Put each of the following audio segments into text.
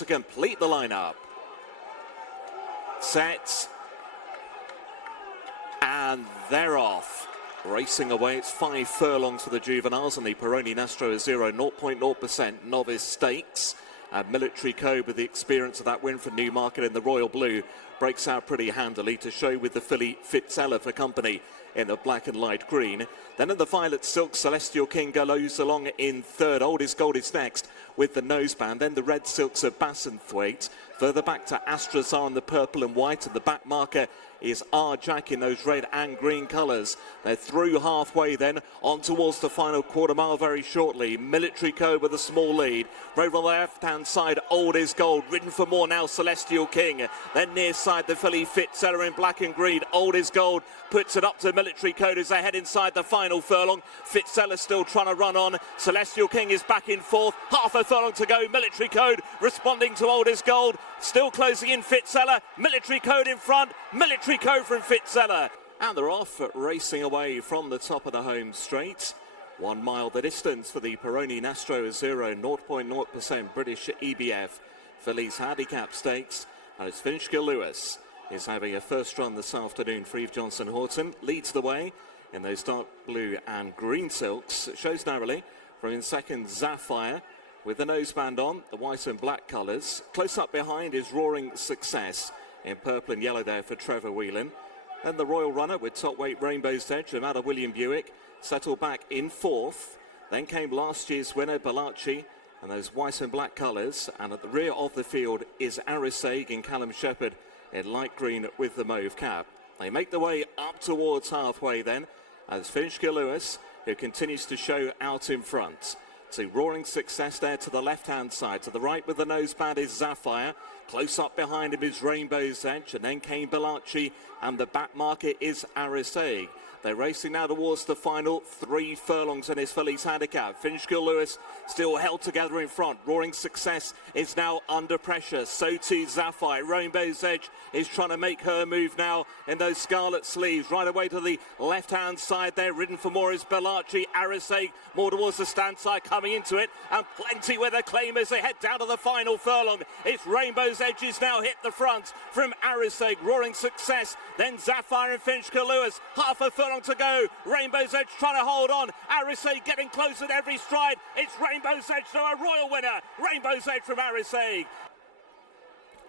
to complete the lineup. Set. And they're off. Racing away, it's 5 furlongs for the juveniles on the Peroni Nastro Azzurro 0.0% novice stakes. And Military Code, with the experience of that win from Newmarket in the royal blue, breaks out pretty handily to show with the filly Fitzella for company in the black and light green. Then in the violet silk, Celestial King goes along in third. Oldest Gold is next with the noseband. Then the red silks of Bassenthwaite. Further back to Astrazar in the purple and white, and the back marker is R. Jack in those red and green colours. They're through halfway then, on towards the final quarter mile very shortly. Military Code with a small lead. Over on the left-hand side, Oldest Gold, ridden for more now, Celestial King. Then near side, the filly Fitzella in black and green. Oldest Gold puts it up to Military Code as they head inside the final furlong. Fitzella still trying to run on. Celestial King is back in fourth. Half a furlong to go. Military Code responding to Oldest Gold. Still closing in Fitzella. Military Code in front. Military Code from Fitzella. And they're off, racing away from the top of the home straight. 1 mile the distance for the Peroni Nastro Azzurro 0.0% British EBF Phillies handicap stakes. And it's Finchka Lewis is having a first run this afternoon. Freve Johnson Horton leads the way in those dark blue and green silks. It shows narrowly from in second Sapphire with the noseband on, the white and black colours. Close up behind is Roaring Success in purple and yellow there for Trevor Whelan. Then the Royal Runner with top weight Rainbow's Edge from Ada William Buick settled back in fourth. Then came last year's winner Balachi and those white and black colours. And at the rear of the field is Arisaig in Callum Shepherd in light green with the mauve cap. They make the way up towards halfway then as Finchka Lewis, who continues to show out in front. To Roaring Success there to the left-hand side. To the right with the noseband is Sapphire. Close up behind him is Rainbow's Edge. And then came Balachi. And the back marker is Arisaig. They're racing now towards the final 3 furlongs in his Phillies handicap. Finchka Lewis still held together in front. Roaring Success is now under pressure. So too Sapphire. Rainbow's Edge is trying to make her move now in those scarlet sleeves. Right away to the left-hand side there. Ridden for more is Balachi. Arisaig more towards the stand side coming into it. And plenty with a claim as they head down to the final furlong. It's Rainbow's Edge is now hit the front from Arisaig. Roaring Success. Then Sapphire and Finchka Lewis. Half a furlong to go. Rainbow's Edge trying to hold on. Arisaig getting close at every stride. It's Rainbow's Edge, so a royal winner. Rainbow's Edge from Arisaig.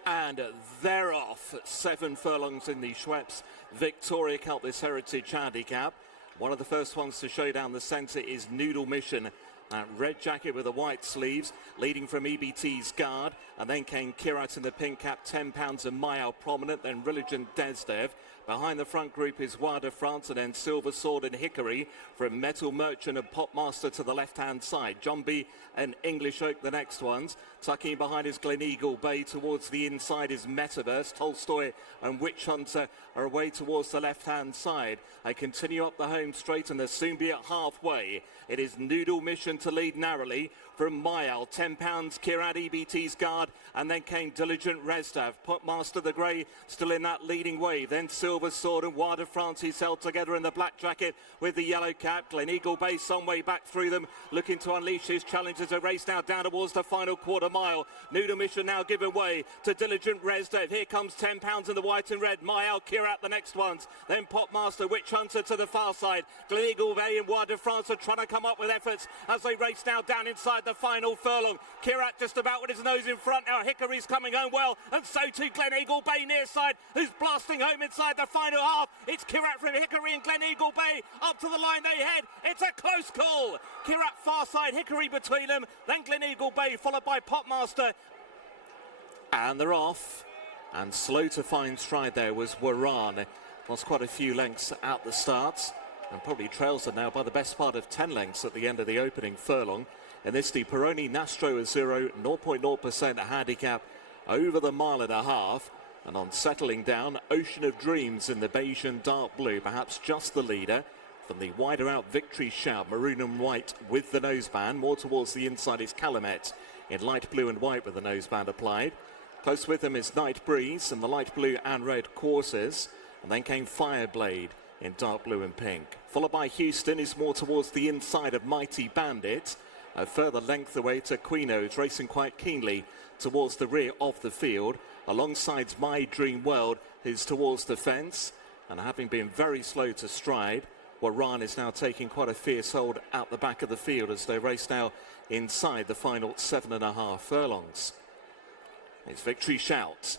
And they're off. 7 furlongs in the Schweppes Victoria Cup, this Heritage Handicap. One of the first ones to show down the centre is Noodle Mission. That red jacket with the white sleeves, leading from EBT's Guard. And then came Kirat in the pink cap, £10 and Mayal prominent. Then Religion Desdev. Behind the front group is War de France, and then Silver Sword and Hickory from Metal Merchant and Popmaster to the left-hand side. John B and English Oak, the next ones. Tucking behind is Gleneagle Bay. Towards the inside is Metaverse. Tolstoy and Witch Hunter are away towards the left-hand side. They continue up the home straight, and they'll soon be at halfway. It is Noodle Mission to lead narrowly from Mayal. £10 Kirat EBT's Guard, and then came Diligent Resdav. Popmaster the Grey still in that leading way. Then Silver Sword and War de France is held together in the black jacket with the yellow cap. Gleneagle Bay some way back through them, looking to unleash his challengers. A race now down towards the final quarter mile. Noodle Mission now giving way to Diligent Resdev. Here comes £10 in the white and red. Mayal, Kirat the next ones. Then Popmaster, Witch Hunter to the far side. Gleneagle Bay and War de France are trying to come up with efforts as they race now down inside the final furlong. Kirat just about with his nose in front now. Hickory's coming home well, and so too Gleneagle Bay near side, who's blasting home inside the final half. It's Kirat from Hickory and Gleneagle Bay. Up to the line they head. It's a close call. Kirat far side, Hickory between them. Then Gleneagle Bay followed by Popmaster. And they're off. And slow to find stride there was Waran. Lost quite a few lengths at the start, and probably trails it now by the best part of 10 lengths at the end of the opening furlong. And this the Peroni Nastro Azzurro 0.0% handicap over the 1.5 miles. And on settling down, Ocean of Dreams in the beige and dark blue, perhaps just the leader. From the wider out Victory Shout, maroon and white with the noseband. More towards the inside is Calumet in light blue and white with the noseband applied. Close with them is Night Breeze in the light blue and red courses. And then came Fireblade in dark blue and pink. Followed by Houston is more towards the inside of Mighty Bandit. A further length away to Quino, who's racing quite keenly towards the rear of the field. Alongside My Dream World, who's towards the fence. And having been very slow to stride, Waran is now taking quite a fierce hold out the back of the field as they race now inside the final 7.5 furlongs. It's Victory Shout.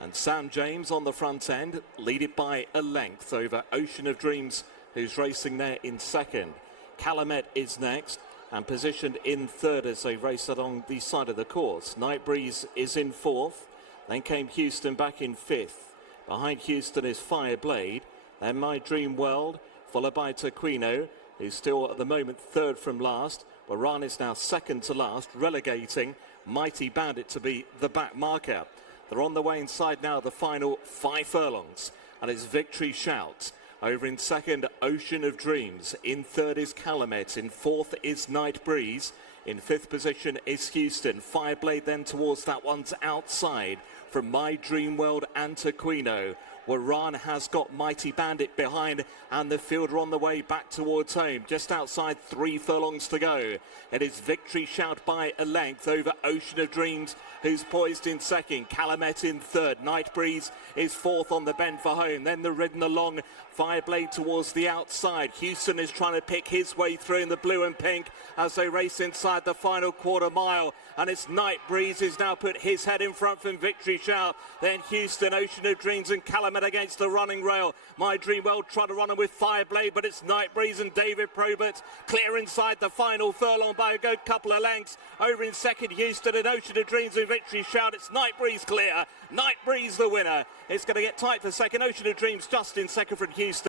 And Sam James on the front end, leaded by a length over Ocean of Dreams, who's racing there in second. Calumet is next and positioned in third as they race along the side of the course. Night Breeze is in fourth. Then came Houston back in fifth. Behind Houston is Fireblade. Then My Dream World, followed by Tequino, who's still at the moment third from last. Waran is now second to last, relegating Mighty Bandit to be the back marker. They're on the way inside now, the final 5 furlongs. And it's Victory Shout. Over in second, Ocean of Dreams. In third is Calumet. In fourth is Night Breeze. In fifth position is Houston. Fireblade then towards that one's outside from My Dream World and Tequino. Waran has got Mighty Bandit behind, and the field are on the way back towards home. Just outside 3 furlongs to go. It is Victory Shout by a length over Ocean of Dreams, who's poised in second. Calumet in third. Night Breeze is fourth on the bend for home. Then the ridden along, Fireblade towards the outside. Houston is trying to pick his way through in the blue and pink as they race inside the final quarter mile. And it's Night Breeze who's now put his head in front from Victory Shout. Then Houston, Ocean of Dreams and Calumet against the running rail. My Dream World trying to run him with Fireblade, but it's Night Breeze and David Probert clear inside the final furlong by a good couple of lengths. Over in second, Houston and Ocean of Dreams and Victory Shout. It's Night Breeze clear. Night Breeze the winner. It's going to get tight for second. Ocean of Dreams just in second from Houston.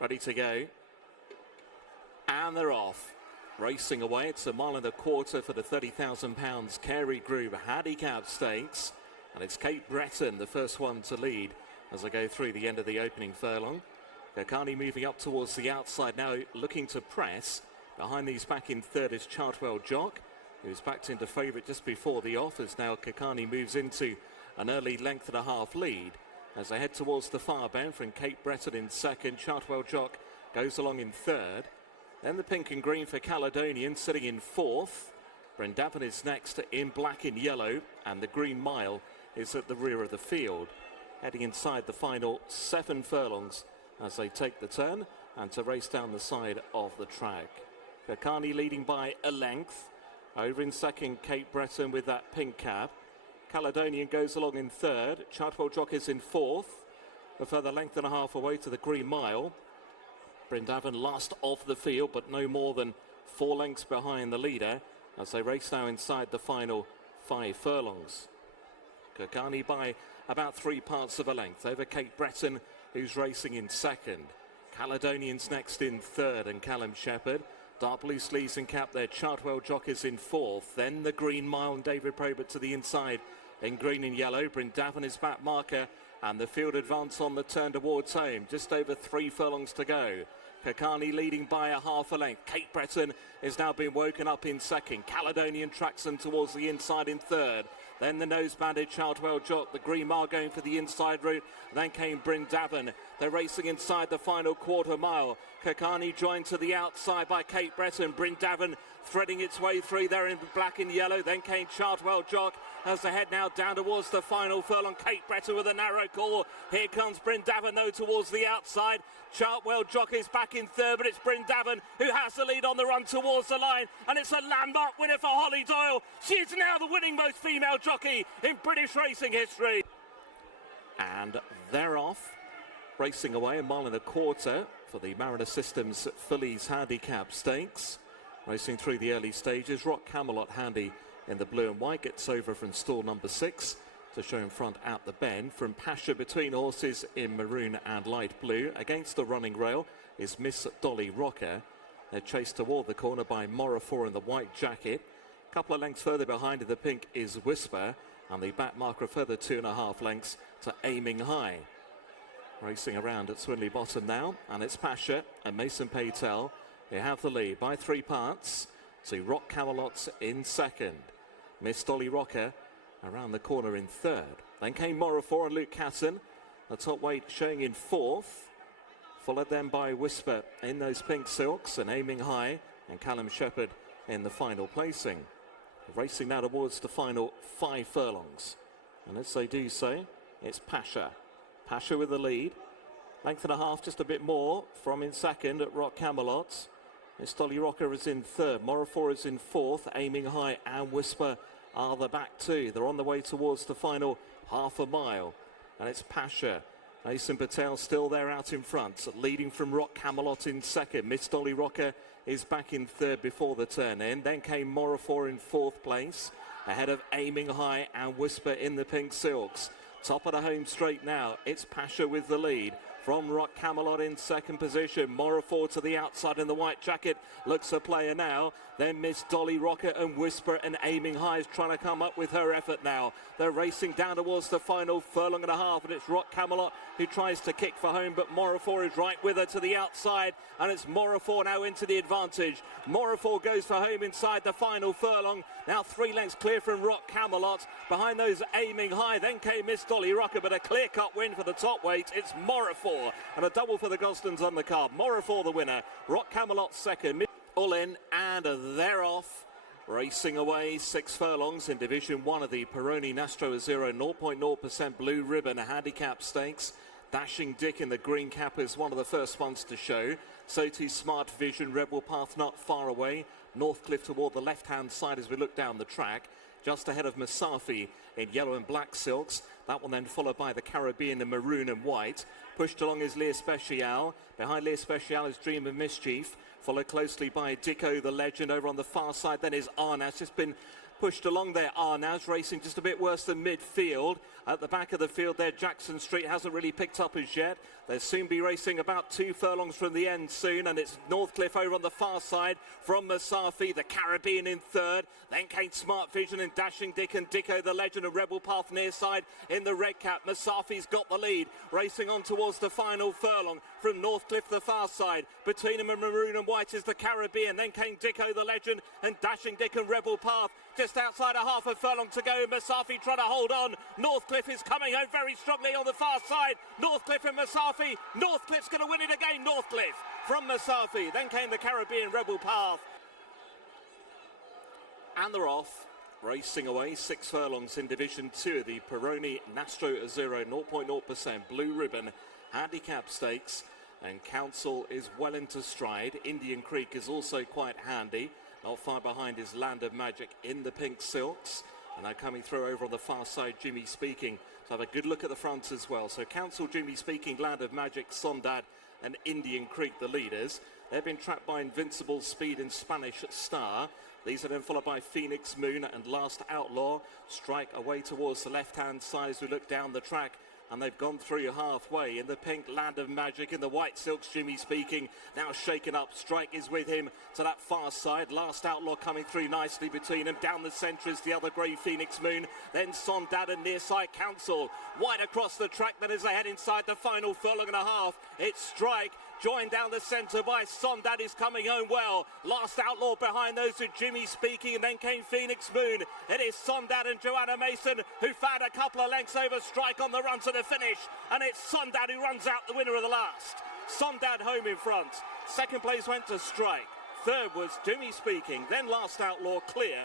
Ready to go. And they're off. Racing away, it's a 1.25 miles for the £30,000 Kerry Groove Handicap Stakes. And it's Kate Breton, the first one to lead as I go through the end of the opening furlong. Kakani moving up towards the outside now, looking to press. Behind these back in third is Chartwell Jock, who's backed into favourite just before the off, as now Kakani moves into an early 1.5 length lead. As they head towards the far bend from Kate Breton in second, Chartwell Jock goes along in third. Then the pink and green for Caledonian sitting in fourth. Brendavon is next in black and yellow, and the Green Mile is at the rear of the field. Heading inside the final 7 furlongs as they take the turn and to race down the side of the track. Kakani leading by a length. Over in second, Kate Breton with that pink cap. Caledonian goes along in third. Chartwell Jock is in fourth. A further 1.5 lengths away to the Green Mile. Brendavon last off the field, but no more than 4 lengths behind the leader as they race now inside the final 5 furlongs. Kakani by about 3 parts of a length over Kate Breton, who's racing in second. Caledonian's next in third, and Callum Shepherd. Dark blue sleeves and cap there. Chartwell Jock is in fourth. Then the Green Mile and David Probert to the inside in green and yellow. Brendavon is back marker, and the field advance on the turn towards home. Just over 3 furlongs to go. Kakani leading by a 1/2 length. Kate Breton is now being woken up in second. Caledonian tracks them towards the inside in third. Then the nose-banded Chartwell Jock, the Green Mile going for the inside route. Then came Brendavon. They're racing inside the final 1/4 mile. Kakani joined to the outside by Kate Breton. Brendavon threading its way through there in black and yellow. Then came Chartwell Jock as they head now down towards the final furlong. Kate Breton with a narrow call. Here comes Brendavon though towards the outside. Chartwell Jock is back in third, but it's Brendavon who has the lead on the run towards the line. And it's a landmark winner for Holly Doyle. She is now the winning most female jockey in British racing history. And they're off. Racing away 1.25 miles for the Mariner Systems Phillies Handicap Stakes. Racing through the early stages. Rock Camelot handy in the blue and white. Gets over from stall number 6 to show in front at the bend. From Pasha between horses in maroon and light blue. Against the running rail is Miss Dolly Rocker. They're chased toward the corner by Morafor in the white jacket. A couple of lengths further behind in the pink is Whisper. And the back marker a further 2.5 lengths to Aiming High. Racing around at Swinley Bottom now. And it's Pasha and Mason Paytel. They have the lead by 3 parts to Rock Camelot in second. Miss Dolly Rocker around the corner in third. Then came Morafor and Luke Catton, the top weight showing in fourth. Followed then by Whisper in those pink silks and Aiming High. And Callum Shepherd in the final placing. Racing now towards the final 5 furlongs. And as they do so, it's Pasha. Pasha with the lead. Length and a half, just a bit more from in second at Rock Camelot. Miss Dolly Rocker is in third. Morafor is in fourth. Aiming High and Whisper are the back two. They're on the way towards the final half a mile. And it's Pasha. Asen Patel still there out in front, leading from Rock Camelot in second. Miss Dolly Rocker is back in third before the turn in. Then came Morafor in fourth place, ahead of Aiming High and Whisper in the pink silks. Top of the home straight now, it's Pasha with the lead. From Rock Camelot in second position, Morafor to the outside in the white jacket, looks a player now. Then Miss Dolly Rocker and Whisper and Aiming High is trying to come up with her effort now. They're racing down towards the final furlong and a half, and it's Rock Camelot who tries to kick for home, but Morafor is right with her to the outside, and it's Morafor now into the advantage. Morafor goes for home inside the final furlong, now 3 lengths clear from Rock Camelot. Behind those Aiming High, then came Miss Dolly Rocker, but a clear-cut win for the top weight. It's Morafor, and a double for the Gostons on the card. Morafor the winner, Rock Camelot second, all in, and they're off. Racing away 6 furlongs in Division 1 of the Peroni Nastro Azzurro 0.0% Blue Ribbon Handicap Stakes. Dashing Dick in the green cap is one of the first ones to show. So too Smart Vision, Rebel Path not far away. Northcliffe toward the left-hand side as we look down the track. Just ahead of Masafi in yellow and black silks. That one then followed by the Caribbean in maroon and white. Pushed along is Lear Special. Behind Lear Special is Dream of Mischief. Followed closely by Dicko the Legend. Over on the far side then is Arnaz. Just been pushed along there. Arnaz racing just a bit worse than midfield. At the back of the field there, Jackson Street hasn't really picked up as yet. They'll soon be racing about 2 furlongs from the end soon, and it's Northcliffe over on the far side from Masafi, the Caribbean in third. Then came Smart Vision and Dashing Dick and Dicko the Legend and Rebel Path near side in the red cap. Masafi's got the lead, racing on towards the final furlong from Northcliffe the far side. Between them and maroon and white is the Caribbean. Then came Dicko the Legend and Dashing Dick and Rebel Path. Just outside a half a furlong to go. Masafi trying to hold on. Northcliffe is coming home very strongly on the far side. Northcliffe and Masafi. Northcliffe's going to win it again. Northcliffe from Masafi. Then came the Caribbean Rebel Path. And they're off. Racing away 6 furlongs in Division 2 of the Peroni Nastro Azzurro 0.0% Blue Ribbon Handicap Stakes. And Council is well into stride. Indian Creek is also quite handy. Not far behind is Land of Magic in the pink silks. And now coming through over on the far side, Jimmy Speaking. So have a good look at the front as well. So Council, Jimmy Speaking, Land of Magic, Sondad and Indian Creek, the leaders. They've been trapped by Invincible Speed and Spanish Star. These are then followed by Phoenix Moon and Last Outlaw. Strike away towards the left-hand side as we look down the track. And they've gone through halfway in the pink Land of Magic. In the white silks, Jimmy Speaking now shaken up. Strike is with him to that far side. Last Outlaw coming through nicely between them. Down the centre is the other grey Phoenix Moon. Then Sondad and Nearside Council. Wide across the track, then as they head inside the final furlong and a half, it's Strike. Joined down the centre by Sondad is coming home well. Last Outlaw behind those with Jimmy Speaking, and then came Phoenix Moon. It is Sondad and Joanna Mason who found a couple of lengths over Strike on the run to the finish, and it's Sondad who runs out the winner of the last. Sondad home in front. Second place went to Strike. Third was Jimmy Speaking, then Last Outlaw clear,